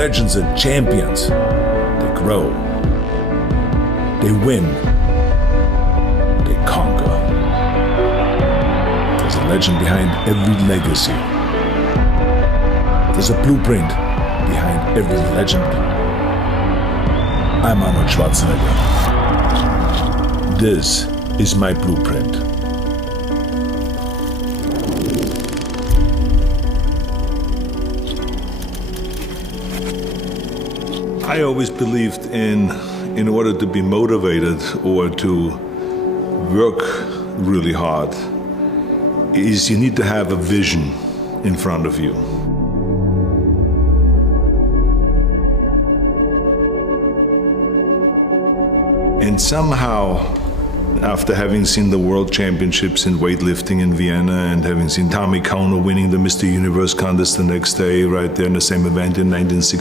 Legends and champions, they grow, they win, they conquer. There's a legend behind every legacy. There's a blueprint behind every legend. I'm Arnold Schwarzenegger. This is my blueprint. I always believed in order to be motivated or to work really hard, is you need to have a vision in front of you. And somehow, after having seen the World Championships in weightlifting in Vienna and having seen Tommy Kauno winning the Mr. Universe contest the next day, right there in the same event in 1960,